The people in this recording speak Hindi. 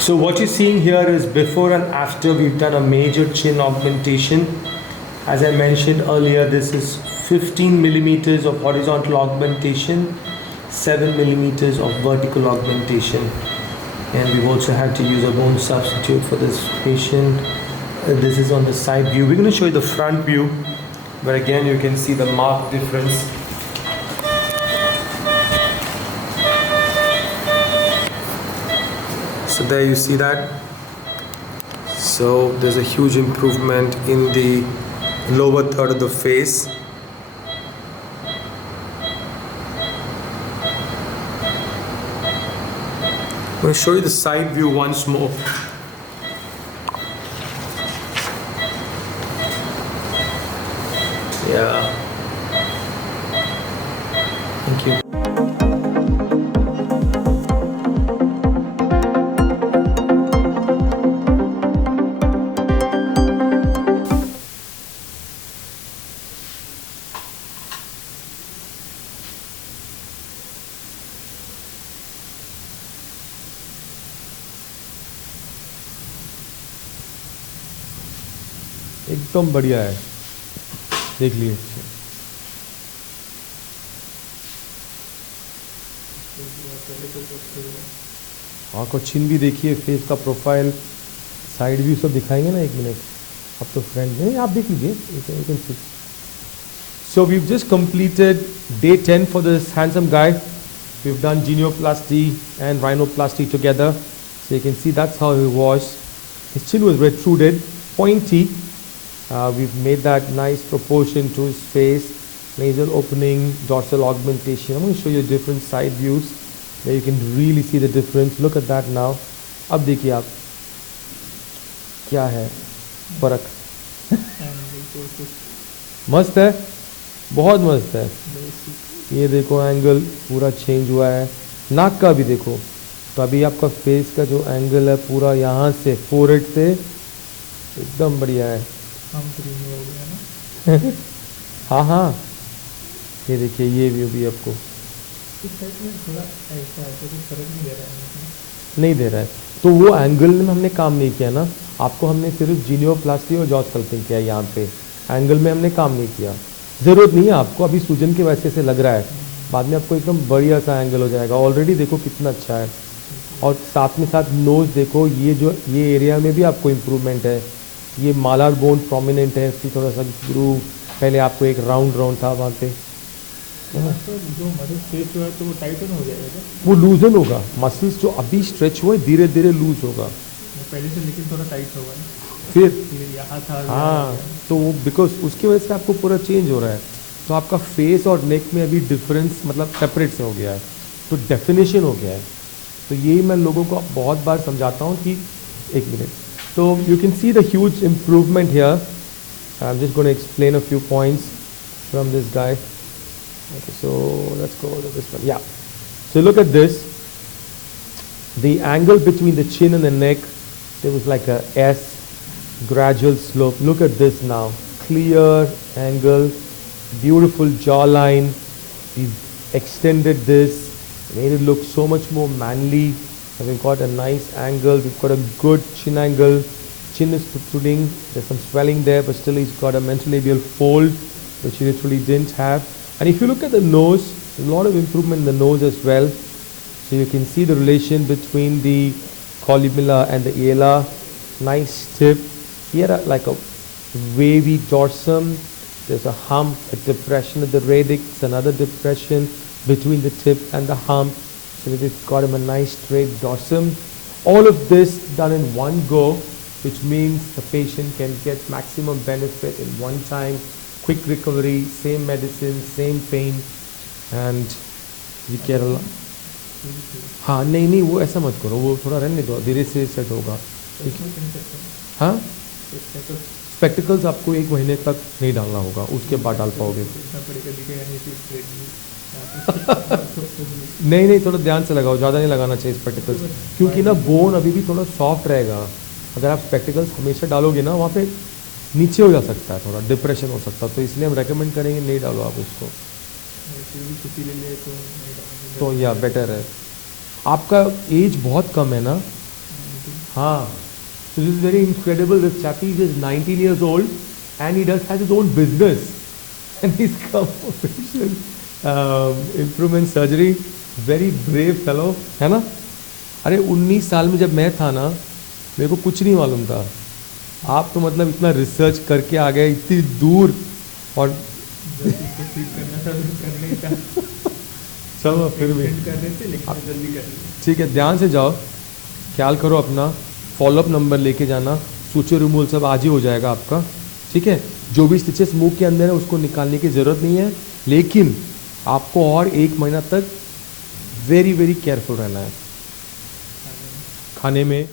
So what you're seeing here is before and after we've done a major chin augmentation. As I mentioned earlier, this is 15 millimeters of horizontal augmentation, 7 millimeters of vertical augmentation. And we've also had to use a bone substitute for this patient. This is on the side view. We're going to show you the front view, where again you can see the marked difference. So there you see that. So there's a huge improvement in the lower third of the face. I'm going to show you the side view once more. Yeah. Thank you. एकदम बढ़िया है, देख लिए। हाँ को चिन भी देखिए, फेस का प्रोफाइल, साइड व्यू सब दिखाएंगे ना एक मिनट। अब तो फ्रेंड नहीं, आप देख लीजिए, you can see. So we've just completed day 10 for this handsome guy. We've done genioplasty and rhinoplasty together. So you can see that's how he was. His chin was retruded, pointy. We've made that nice proportion to his face, nasal opening, dorsal augmentation. I'm going to show you different side views where you can really see the difference. Look at that now. अब देखिए आप क्या है फर्क। मस्त है, बहुत मस्त है। ये देखो एंगल पूरा चेंज हुआ है। नाक का भी देखो, तो अभी आपका फेस का जो एंगल है पूरा यहाँ से फोरहेड से एकदम बढ़िया है। हाँ हाँ, ये देखिए ये व्यू भी आपको नहीं दे रहा है, तो वो एंगल में हमने काम नहीं किया ना। आपको हमने सिर्फ जीनियोप्लास्टी और जॉ स्कल्पिंग किया, यहाँ पे एंगल में हमने काम नहीं किया। ज़रूरत नहीं है आपको, अभी सूजन की वजह से लग रहा है, बाद में आपको एकदम बढ़िया सा एंगल हो जाएगा। ऑलरेडी देखो कितना अच्छा है। और साथ में साथ नोज़ देखो, ये एरिया में भी आपको इम्प्रूवमेंट है। ये मालार बोन प्रोमिनेंट है, फिर थोड़ा सा ग्रूव, पहले आपको एक राउंड था वहाँ पे। जो मसल स्ट्रेच हुआ है तो वो टाइटन हो जाएगा, वो लूजन होगा। मसल्स जो अभी स्ट्रेच हुए धीरे धीरे लूज होगा, पहले से लेकिन थोड़ा टाइट होगा फिर यहाँ था। हाँ, तो वो बिकॉज उसकी वजह से आपको पूरा चेंज हो रहा है। तो आपका फेस और नेक में अभी डिफरेंस मतलब सेपरेट से हो गया है, तो डेफिनेशन हो गया है। तो यही मैं लोगों को बहुत बार समझाता हूँ कि एक minute. So you can see the huge improvement here. I'm just going to explain a few points from this guy. Okay, so let's go to this one. Yeah. So look at this. The angle between the chin and the neck, there was like a S, gradual slope. Look at this now. Clear angle, beautiful jawline. We've extended this, made it look so much more manly. And we've got a nice angle, we've got a good chin angle, chin is protruding, there's some swelling there, but still he's got a mental-labial fold, which he literally didn't have. And if you look at the nose, there's a lot of improvement in the nose as well. So you can see the relation between the columella and the ala, nice tip. Here like a wavy dorsum, there's a hump, a depression at the radix, another depression between the tip and the hump. So we've got him a nice straight dorsum. All of this done in one go, which means the patient can get maximum benefit in one time, quick recovery, same medicine, same pain, and you get a lot. हाँ नहीं वो ऐसा मत करो, वो थोड़ा रहने दो, धीरे से सेट होगा। हाँ, स्पेक्टिकल्स आपको 1 महीने तक नहीं डालना होगा, उसके बाद डाल पाओगे। नहीं थोड़ा ध्यान से लगाओ, ज़्यादा नहीं लगाना चाहिए स्पेक्टिकल्स, क्योंकि ना बोन अभी भी थोड़ा सॉफ्ट रहेगा। अगर आप स्पेक्टिकल्स हमेशा डालोगे ना, वहाँ पे नीचे हो जा सकता है, थोड़ा डिप्रेशन हो सकता है, तो इसलिए हम रेकमेंड करेंगे नहीं डालो आप उसको। तो या बेटर है। आपका एज बहुत कम है ना, हाँ, so this is very incredible. This chappie is 19 years old and he has his own business and he's come for facial improvement surgery. Very brave fellow, है ना? अरे 19 साल में जब मैं था ना, मेरे को कुछ नहीं मालूम था। आप तो मतलब इतना रिसर्च करके आ गए इतनी दूर और चलो फिर भी ठीक है, ध्यान से जाओ, ख्याल करो अपना, फॉलोअप नंबर लेके जाना, सूचो रिमूवल सब आज ही हो जाएगा आपका, ठीक है। जो भी स्टिचेस मुंह के अंदर है उसको निकालने की ज़रूरत नहीं है, लेकिन आपको और 1 महीना तक वेरी वेरी केयरफुल रहना है खाने में।